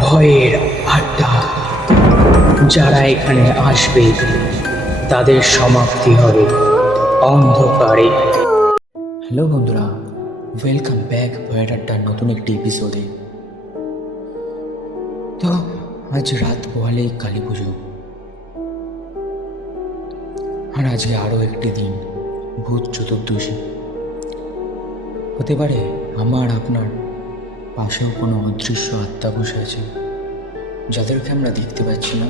ভয়ের আড্ডা। যারা এখানে আসবে তাদের সমাপ্তি হবে অন্ধকারে। হ্যালো বন্ধুরা, ওয়েলকাম ব্যাক ভয়ের আড্ডার নতুন একটি এপিসোডে। তো আজ রাত পোহালেই কালী পুজো, আর আজকে আরও একটি দিন, ভূত চতুর্দশী। হতে পারে আমার আপনার পাশেও কোনো অদৃশ্য আত্মা বসে আছে, যাদেরকে আমরা দেখতে পাচ্ছি না।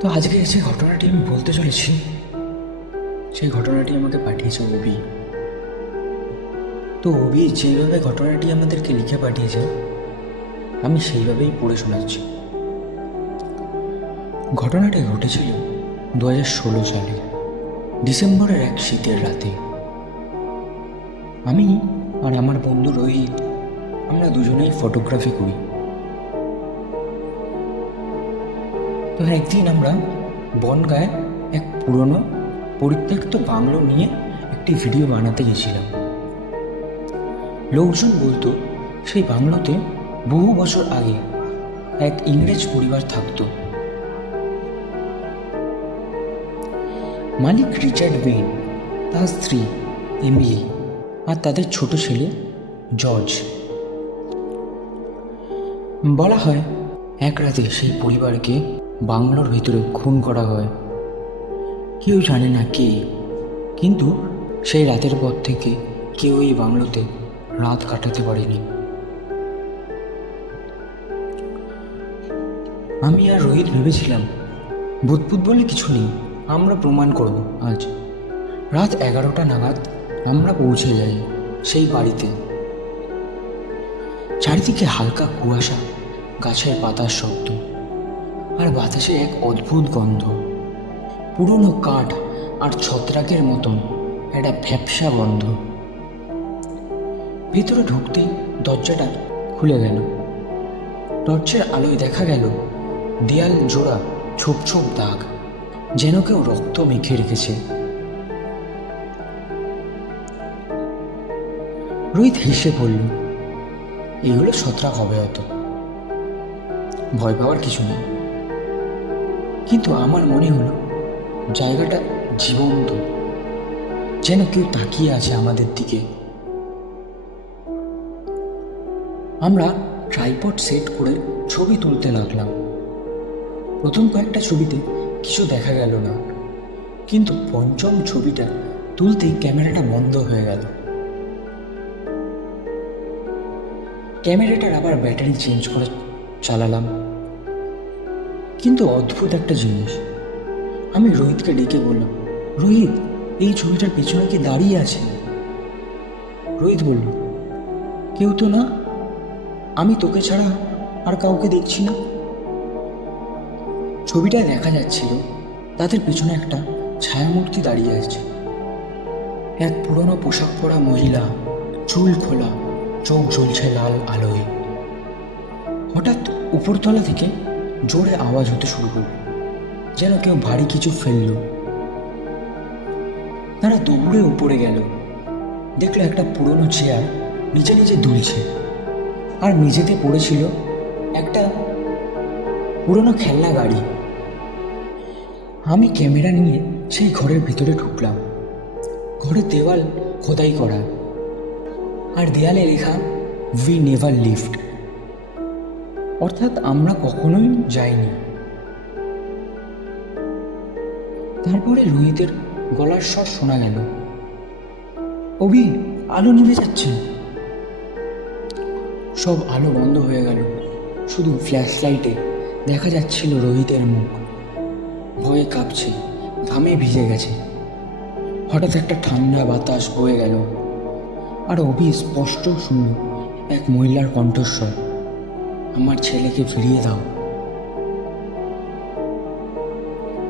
তো আজকে যে ঘটনাটি আমি বলতে চলেছি, সেই ঘটনাটি আমাকে পাঠিয়েছে অভি। তো অভি যেভাবে ঘটনাটি আমাদেরকে লিখে পাঠিয়েছে, আমি সেইভাবেই পড়ে শোনাচ্ছি। ঘটনাটি ঘটেছিল 2016 সালে ডিসেম্বরের এক শীতের রাতে। আমি আর আমার বন্ধু রোহিত, আমরা দুজনেই ফটোগ্রাফি করি। তো একদিন আমরা বনগাঁয়ে এক পুরনো পরিত্যক্ত বাংলো নিয়ে একটি ভিডিও বানাতে গেছিলাম। লোকজন বলতো সেই বাংলোতে বহু বছর আগে এক ইংরেজ পরিবার থাকতো। মালিক রিচার্ড বেন, তার স্ত্রী এমিলি আর তাদের ছোট ছেলে জর্জ। বলা হয় এক রাতে সেই পরিবারকে বাংলোর ভিতরে খুন করা হয়। কেউ জানে না কে, কিন্তু সেই রাতের পর থেকে কেউ এই বাংলোতে রাত কাটাতে পারেনি। আমি আর রোহিত ভেবেছিলাম ভূতভূত বলে কিছু নেই, আমরা প্রমাণ করব। আজ রাত 11টা নাগাদ আমরা পৌঁছে যাই সেই বাড়িতে। চারিদিকে হালকা কুয়াশা, গাছের পাতার শব্দ, আর বাতাসে এক অদ্ভুত গন্ধ। পুরনো কাঠ আর ছত্রাকের মতন একটা ভ্যাপসা গন্ধ। ভেতরে ঢুকতেই দরজাটা খুলে গেল। টর্চের আলোয় দেখা গেল দেয়াল জোড়া ছোপ ছোপ দাগ, যেন কেউ রক্ত মেখে রেখেছে। রোহিত হেসে বলল, এগুলো ছত্রাক হবে হয়তো, ভয় পাওয়ার কিছু নেই। কিন্তু আমার মনে হলো জায়গাটা জীবন্ত, যেন কেউ তাকিয়ে আছে আমাদের দিকে। আমরা ট্রাইপড সেট করে ছবি তুলতে লাগলাম। প্রথম কয়েকটা ছবিতে কিছু দেখা গেল না, কিন্তু পঞ্চম ছবিটা তুলতেই ক্যামেরাটা বন্ধ হয়ে গেল। ক্যামেরাটার আবার ব্যাটারি চেঞ্জ করে চালালাম, কিন্তু অদ্ভুত একটা জিনিস। আমি রোহিতকে ডেকে বললাম, রোহিত, এই ছবিটার পেছনে কি দাঁড়িয়ে আছে? রোহিত বলল, কেউ তো না, আমি তোকে ছাড়া আর কাউকে দেখছি না। ছবিটায় দেখা যাচ্ছিল তাদের পেছনে একটা ছায়ামূর্তি দাঁড়িয়ে আছে। এক পুরনো পোশাক পরা মহিলা, চুল খোলা, চোখ জ্বলছে লাল আলোয়। হঠাৎ উপরতলা থেকে জোরে আওয়াজ হতে শুরু করল, যেন কেউ ভারী কিছু ফেলল। তারা দৌড়ে উপরে গেল, দেখলো একটা পুরনো চেয়ার নিচে নিচে দুলছে, আর মেঝেতে পড়েছিল একটা পুরনো খেলনা গাড়ি। আমি ক্যামেরা নিয়ে সেই ঘরের ভিতরে ঢুকলাম। ঘরের দেওয়াল খোদাই করা, আর দেয়ালে লেখা উই নেভার লিভড, অর্থাৎ আমরা কখনোই যাইনি। তারপরে রোহিতের গলার স্বর শোনা গেল, অভি, আলো নিভে যাচ্ছে। সব আলো বন্ধ হয়ে গেল, শুধু ফ্ল্যাশ লাইটে দেখা যাচ্ছিল রোহিতের মুখ। ভয়ে কাঁপছে, ঘামে ভিজে গেছে। হঠাৎ একটা ঠান্ডা বাতাস বয়ে গেল, আর অভি স্পষ্ট শুনল এক মহিলার কণ্ঠস্বর, আমার ছেলেকে ফিরিয়ে দাও।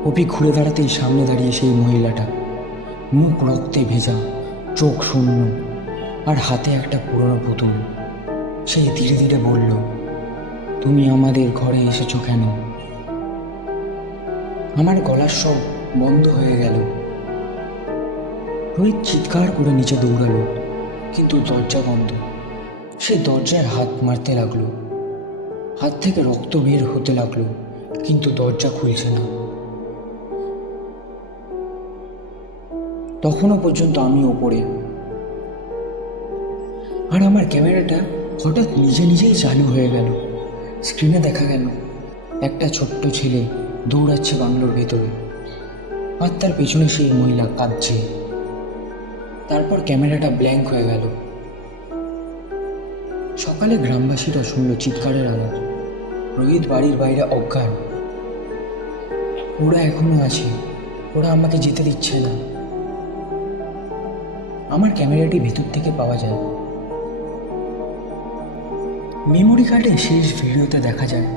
অভি ঘুরে দাঁড়াতেই সামনে দাঁড়িয়ে সেই মহিলাটা, মুখ রক্তে ভেজা, চোখ শূন্য, আর হাতে একটা পুরনো পুতুল। সেই ধীরে ধীরে বলল, তুমি আমাদের ঘরে এসেছো কেন? আমার গলার সব বন্ধ হয়ে গেল। রোহিত চিৎকার করে নিচে দৌড়ালো, কিন্তু দরজা বন্ধ। সে দরজায় হাত মারতে লাগলো। হাত থেকে রক্ত বের হতে লাগলো, কিন্তু দরজা খুলছে না। তখনও পর্যন্ত আমি ওপরে, আর আমার ক্যামেরাটা হঠাৎ নিজে নিজেই চালু হয়ে গেল। স্ক্রিনে দেখা গেল একটা ছোট্ট ছেলে দৌড়াচ্ছে বাংলোর ভেতরে, আর তার পেছনে সেই মহিলা কাঁদছে। তারপর ক্যামেরাটা ব্ল্যাঙ্ক হয়ে গেল। সকালে গ্রামবাসীরা শুনল চিৎকারের আওয়াজ। রোহিত বাড়ির বাইরে অজ্ঞান। ওরা এখনো আছে, ওরা আমাকে যেতে দিচ্ছে না। আমার ক্যামেরাটি ভেতর থেকে পাওয়া যায়। মেমোরি কার্ডে শেষ ভিডিওতে দেখা যায়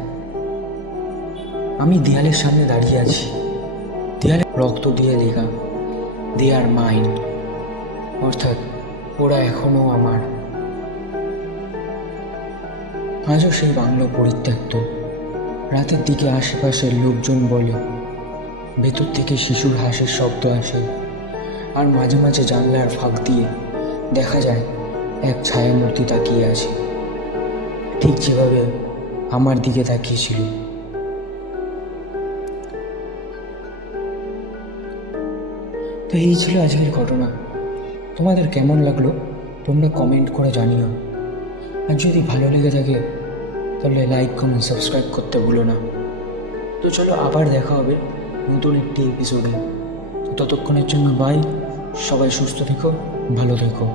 আমি দেয়ালের সামনে দাঁড়িয়ে আছি। দেয়ালে রক্ত দিয়ে লেখা, দে আর মাইন, অর্থাৎ ওরা এখনো আমার। আজও সেই বাংলো পরিত্যক্ত। রাতের দিকে আশেপাশের লোকজন বলে ভেতর থেকে শিশুর হাসির শব্দ আসে, আর মাঝে মাঝে জানলার ফাঁক দিয়ে দেখা যায় এক ছায়ামূর্তি তাকিয়ে আছে, ঠিক যেভাবে আমার দিকে তাকিয়েছিল। তো এই ছিল আজকের ঘটনা। তোমাদের কেমন লাগলো তোমরা কমেন্ট করে জানিও। আর যদি ভালো লেগে থাকে তাহলে লাইক, কমেন্ট, সাবস্ক্রাইব করতে ভুলো না। তো চলো আবার দেখা হবে নতুন একটি এপিসোডে। তো ততক্ষণের জন্য বাই। সবাই সুস্থ থেকো, ভালো থেকো।